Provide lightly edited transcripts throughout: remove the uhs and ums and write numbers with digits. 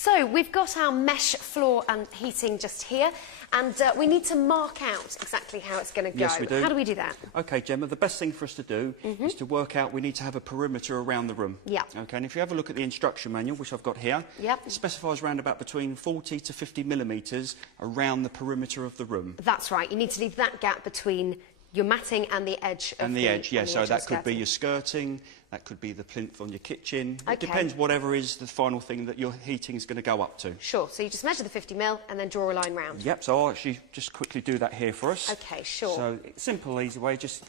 So we've got our mesh floor and heating just here, and we need to mark out exactly how it's going to go. Yes, we do. How do we do that? Okay, Gemma, the best thing for us to do is to work out we need to have a perimeter around the room. Yeah. Okay, and if you have a look at the instruction manual, which I've got here, Yep. it specifies around about between 40 to 50 millimetres around the perimeter of the room. That's right. You need to leave that gap between your matting and the edge of the edge, yeah. So that could be skirting. your skirting, that could be the plinth on your kitchen. Okay. It depends whatever is the final thing that your heating is going to go up to. Sure. So you just measure the 50 mil and then draw a line round. Yep, so I'll actually just quickly do that here for us. Okay, sure. So, simple, easy way, just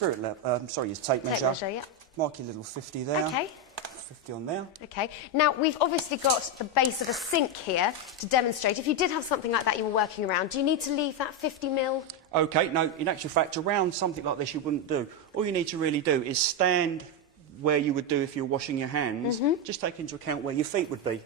your your tape measure. Tape measure, yeah. Mark your little 50 there. Okay. 50 on there. Okay. Now, we've obviously got the base of a sink here to demonstrate. If you did have something like that you were working around, do you need to leave that 50 mil? Okay, no, in actual fact, around something like this you wouldn't do. All you need to really do is stand where you would do if you're washing your hands. Just take into account where your feet would be.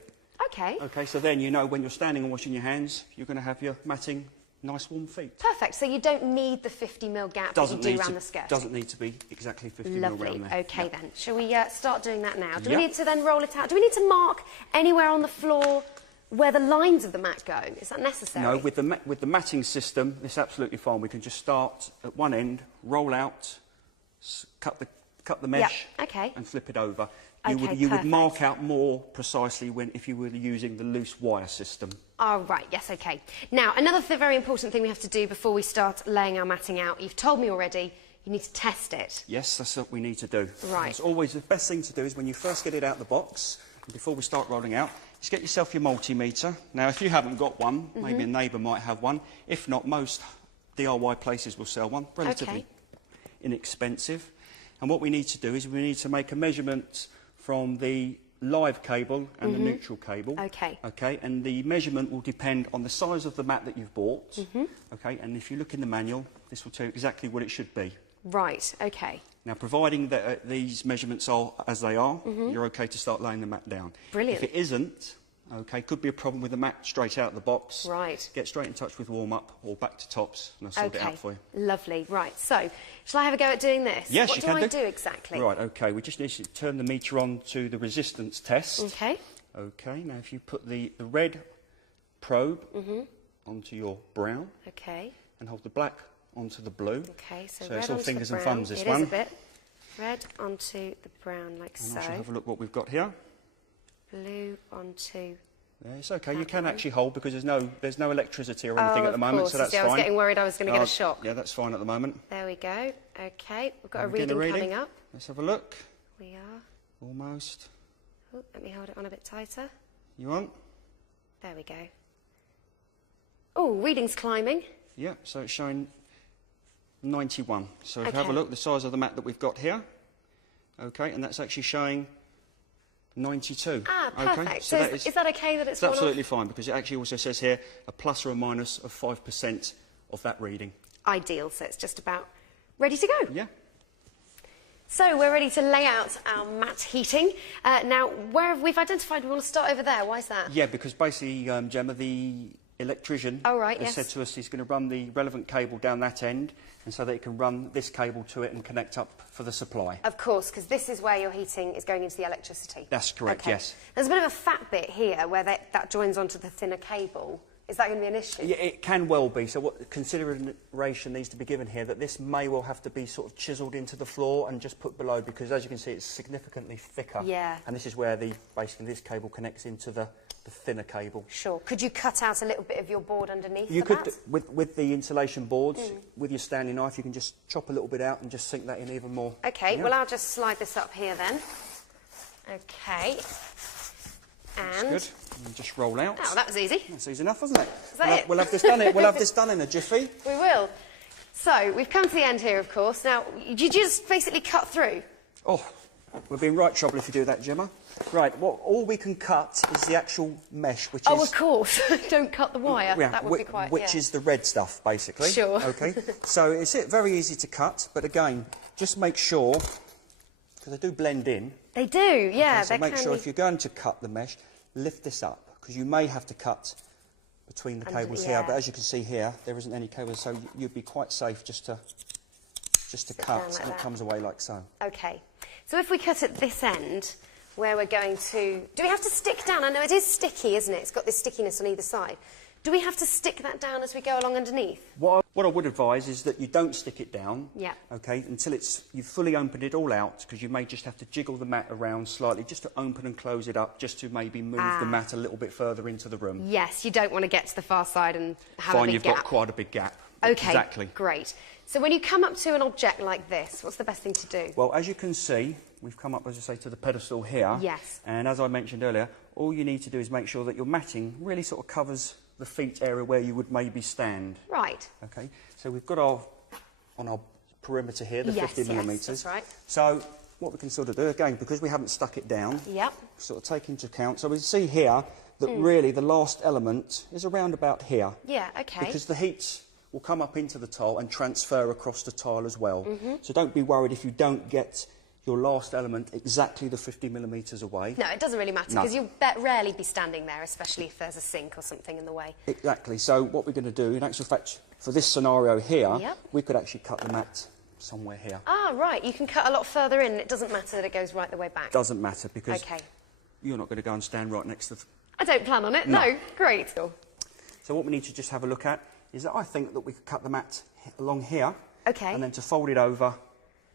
Okay. Okay, so then you know when you're standing and washing your hands, you're going to have your matting, nice warm feet. Perfect. So you don't need the 50 mil gap that you do around the skirt. Doesn't need to be exactly 50 mil Lovely. around there. Okay, then. Shall we start doing that now? Do Yep. we need to then roll it out? Do we need to mark anywhere on the floor where the lines of the mat go? Is that necessary? No, with the matting system, it's absolutely fine. We can just start at one end, roll out, cut the mesh, Yep. Okay. and flip it over. Okay, You would perfect. mark out more precisely if you were using the loose wire system. Oh, right, yes, okay. Now, another very important thing we have to do before we start laying our matting out, you've told me already, you need to test it. Yes, that's what we need to do. Right. It's always the best thing to do is when you first get it out of the box, and before we start rolling out, just get yourself your multimeter. Now, if you haven't got one, maybe a neighbour might have one. If not, most DIY places will sell one, relatively inexpensive. And what we need to do is we need to make a measurement from the live cable and the neutral cable. Okay. Okay, and the measurement will depend on the size of the mat that you've bought. Okay, and if you look in the manual, this will tell you exactly what it should be. Right, okay. Now, providing that these measurements are as they are, you're okay to start laying the mat down. Brilliant. If it isn't, okay, could be a problem with the mat straight out of the box. Right. Get straight in touch with Warm Up or Back to Tops and I'll sort it out for you. Lovely. Right, so, shall I have a go at doing this? Yes, what you can do. What do I do exactly? Right, okay, we just need to turn the meter on to the resistance test. Okay. Okay, now if you put the red probe onto your brown Okay. and hold the black onto the blue. Okay, so So red it's all onto fingers the and brown. thumbs, this It one. is a bit. Red onto the brown, like And so. I shall have a look what we've got here. Blue onto... Yeah, it's okay. You That can one. actually hold because there's no electricity or anything at the moment, so that's See, I fine. was getting worried I was going to get a shock. Yeah, that's fine at the moment. There we go. Okay, we've got a We're getting reading coming up. Let's have a look. We are. Almost. Oh, let me hold it on a bit tighter. You want? There we go. Oh, reading's climbing. Yeah, so it's showing 91. So if you have a Okay. look, the size of the mat that we've got here. Okay, and that's actually showing 92. Ah, Okay, perfect. so So that is that okay that it's it's gone off? absolutely fine because it actually also says here a plus or a minus of 5% of that reading. Ideal, so it's just about ready to go. Yeah. So we're ready to lay out our mat heating. Now, we've identified we want to start over there. Why is that? Yeah, because basically, Gemma, the electrician Oh, right, has yes. said to us he's going to run the relevant cable down that end, and so that he can run this cable to it and connect up for the supply. Of course, because this is where your heating is going into the electricity. That's correct, Okay. yes. There's a bit of a fat bit here where that joins onto the thinner cable. Is that going to be an issue? Yeah, it can well be. So what consideration needs to be given here, that this may well have to be sort of chiselled into the floor and just put below, because as you can see, it's significantly thicker. Yeah. And this is where basically this cable connects into the thinner cable. Sure. Could you cut out a little bit of your board underneath You the could, mat? with the insulation boards, with your standing knife, you can just chop a little bit out and just sink that in even more. Okay, Yeah. well, I'll just slide this up here then. Okay. And... That's good. And just roll out. Oh, that was easy. That's easy enough, wasn't it? Is that it? We'll have this done. We'll have this done in a jiffy. We will. So, we've come to the end here, of course. Now, did you just basically cut through? Oh, we'll be in right trouble if you do that, Gemma. Right, all we can cut is the actual mesh, which Oh, is... of course. Don't cut the wire. Yeah, That would be quite... which is the red stuff, basically. Sure. Okay, so it's very easy to cut, but again, just make sure, because they do blend in. They do, yeah. Okay, so they make can sure be... if you're going to cut the mesh, lift this up, because you may have to cut between the cables here, yeah. but as you can see here, there isn't any cables, so you'd be quite safe just to cut, like and that. it comes away like so. OK. So if we cut at this end, where we're going to... Do we have to stick down? I know it is sticky, isn't it? It's got this stickiness on either side. Do we have to stick that down as we go along underneath? What I would advise is that you don't stick it down, yeah. okay, until you've fully opened it all out, because you may just have to jiggle the mat around slightly just to open and close it up, just to maybe move the mat a little bit further into the room. Yes, you don't want to get to the far side and have a big you've gap. got quite a big gap. Okay, exactly. Great. So when you come up to an object like this, what's the best thing to do? Well, as you can see, we've come up, as I say, to the pedestal here. Yes. And as I mentioned earlier, all you need to do is make sure that your matting really sort of covers the feet area where you would maybe stand. Right. Okay, so we've got on our perimeter here, the 50 millimetres. Yes, that's right. So what we can sort of do, again, because we haven't stuck it down, yep. sort of take into account. So we see here that really the last element is around about here. Yeah, okay. Because the heat will come up into the tile and transfer across the tile as well. So don't be worried if you don't get your last element exactly the 50 millimetres away. No, it doesn't really matter, because you'll rarely be standing there, especially if there's a sink or something in the way. Exactly. So what we're going to do, in actual fact, for this scenario here, yep. we could actually cut the mat somewhere here. Ah, right. You can cut a lot further in. It doesn't matter that it goes right the way back. Doesn't matter, because you're not going to go and stand right next to... I don't plan on it. No. Great. So what we need to just have a look at is that I think that we could cut the mat along here. Okay. And then to fold it over,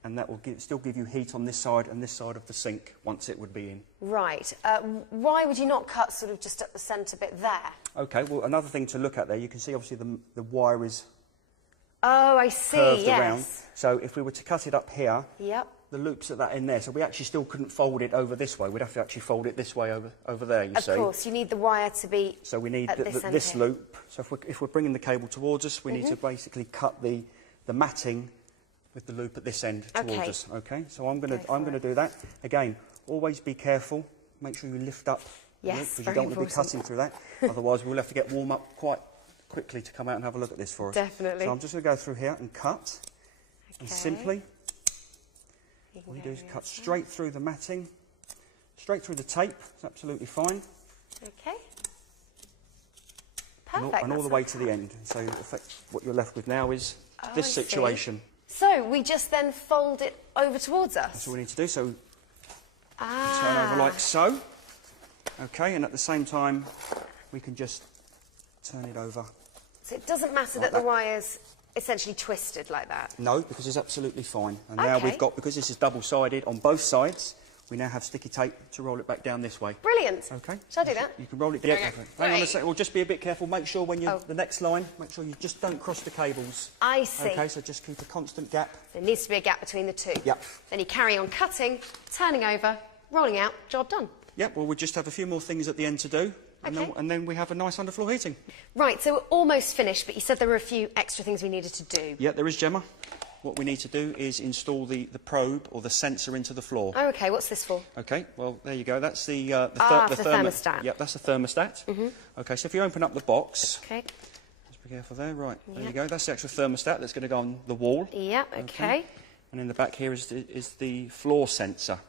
and that will still give you heat on this side and this side of the sink once it would be in. Right. Why would you not cut sort of just at the centre bit there? OK, well, another thing to look at there, you can see obviously the wire is curved around. So if we were to cut it up here, yep. the loops at that end there, so we actually still couldn't fold it over this way. We'd have to actually fold it this way over there, you see. Of course, you need the wire to be So we need at this loop. So if we're bringing the cable towards us, we need to basically cut the matting with the loop at this end towards us. Okay, so I'm going to do that. Again, always be careful. Make sure you lift up the loop, because you don't want to be cutting through that. Otherwise, we'll have to get warm up quite quickly to come out and have a look at this for us. Definitely. So I'm just going to go through here and cut. And simply, all you do is cut straight through the matting, straight through the tape. It's absolutely fine. Okay. Perfect. And all the way to the end. So in effect, what you're left with now is this situation. So we just then fold it over towards us? That's all we need to do. So turn over like so. OK, and at the same time, we can just turn it over. So it doesn't matter that the wire's essentially twisted like that? No, because it's absolutely fine. And now we've got, because this is double-sided on both sides, we now have sticky tape to roll it back down this way. Brilliant. OK. Shall I do that? You can roll it down. Hang on a second. Well, just be a bit careful. Make sure when you're the next line, make sure you just don't cross the cables. I see. OK, so just keep a constant gap. There needs to be a gap between the two. Yep. Then you carry on cutting, turning over, rolling out, job done. Yep, well, we just have a few more things at the end to do. And then we have a nice underfloor heating. Right, so we're almost finished, but you said there were a few extra things we needed to do. Yeah, there is, Gemma. What we need to do is install the probe or the sensor into the floor. Oh, OK. What's this for? OK, well, there you go. That's the thermostat. Yep, that's the thermostat. OK, so if you open up the box... OK. Just be careful there. Right, there you go. That's the actual thermostat that's going to go on the wall. Yeah, OK. And in the back here is the floor sensor.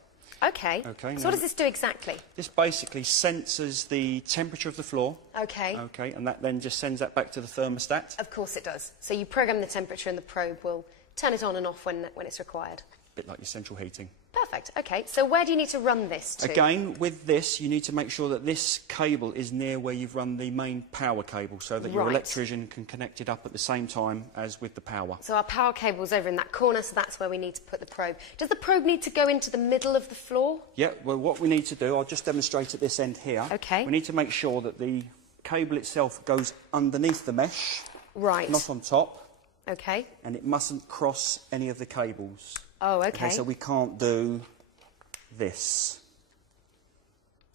OK. So what does this do exactly? This basically senses the temperature of the floor. OK. OK, and that then just sends that back to the thermostat. Of course it does. So you program the temperature and the probe will turn it on and off when it's required. A bit like your central heating. Perfect. OK, so where do you need to run this to? Again, with this, you need to make sure that this cable is near where you've run the main power cable so that your electrician can connect it up at the same time as with the power. So our power cable's over in that corner, so that's where we need to put the probe. Does the probe need to go into the middle of the floor? Yeah, well, what we need to do, I'll just demonstrate at this end here. OK. We need to make sure that the cable itself goes underneath the mesh. Right. Not on top. OK. And it mustn't cross any of the cables. Oh, OK. So we can't do this.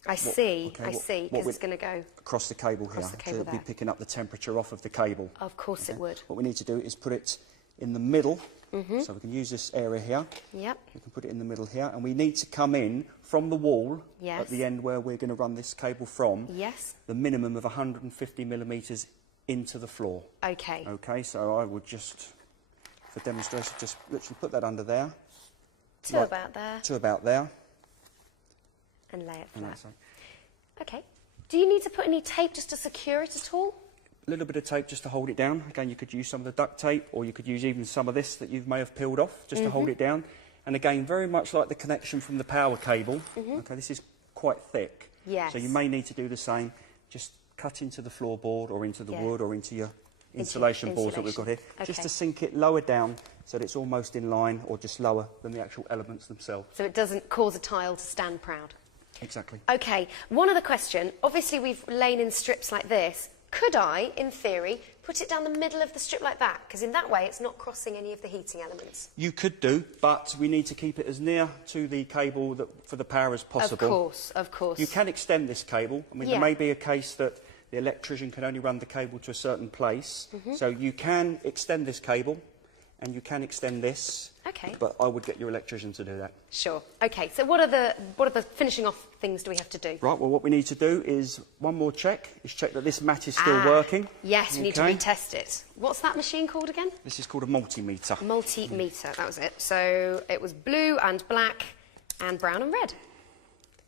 I see, because it's going to go across the cable here. So it'll be picking up the temperature off of the cable. Of course it would. What we need to do is put it in the middle. So we can use this area here. Yep. We can put it in the middle here. And we need to come in from the wall at the end where we're going to run this cable from. Yes. The minimum of 150 millimetres into the floor. OK. OK, so I would just... for demonstration, just literally put that under there. To about there. To about there. And lay it flat. OK. Do you need to put any tape just to secure it at all? A little bit of tape just to hold it down. Again, you could use some of the duct tape, or you could use even some of this that you may have peeled off just to hold it down. And again, very much like the connection from the power cable, okay, this is quite thick. Yes. So you may need to do the same. Just cut into the floorboard or into the wood or into your insulation boards that we've got here, just to sink it lower down so that it's almost in line or just lower than the actual elements themselves. So it doesn't cause a tile to stand proud. Exactly. Okay, one other question. Obviously we've lain in strips like this. Could I, in theory, put it down the middle of the strip like that? Because in that way it's not crossing any of the heating elements. You could do, but we need to keep it as near to the cable for the power as possible. Of course, of course. You can extend this cable. I mean, there may be a case that the electrician can only run the cable to a certain place. So you can extend this cable and you can extend this. Okay. But I would get your electrician to do that. Sure. Okay, so what are the finishing off things do we have to do? Right, well, what we need to do is one more check, is check that this mat is still working. Yes, we need to retest it. What's that machine called again? This is called a multimeter. Multimeter, that was it. So it was blue and black and brown and red.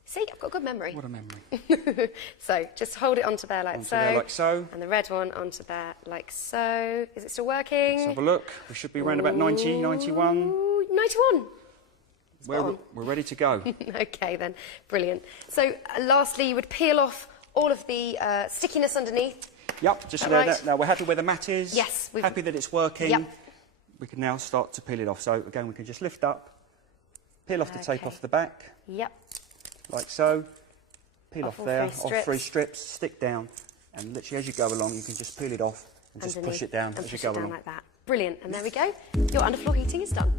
See, I've got good memory. What a memory. So just hold it onto there like Onto there like so. And the red one onto there like so. Is it still working? Let's have a look. We should be around about 90, 91. Ooh, 91. We're ready to go. Okay then, brilliant. So lastly, you would peel off all of the stickiness underneath. Yep, just so right? now we're happy where the mat is. Yes. Happy that it's working. Yep. We can now start to peel it off. So again, we can just lift up, peel off the tape off the back. Yep. Like so. Peel off all there, 3 off 3 strips, stick down, and literally as you go along, you can just peel it off and just push it down as you go along. like that. Brilliant. And there we go. Your underfloor heating is done.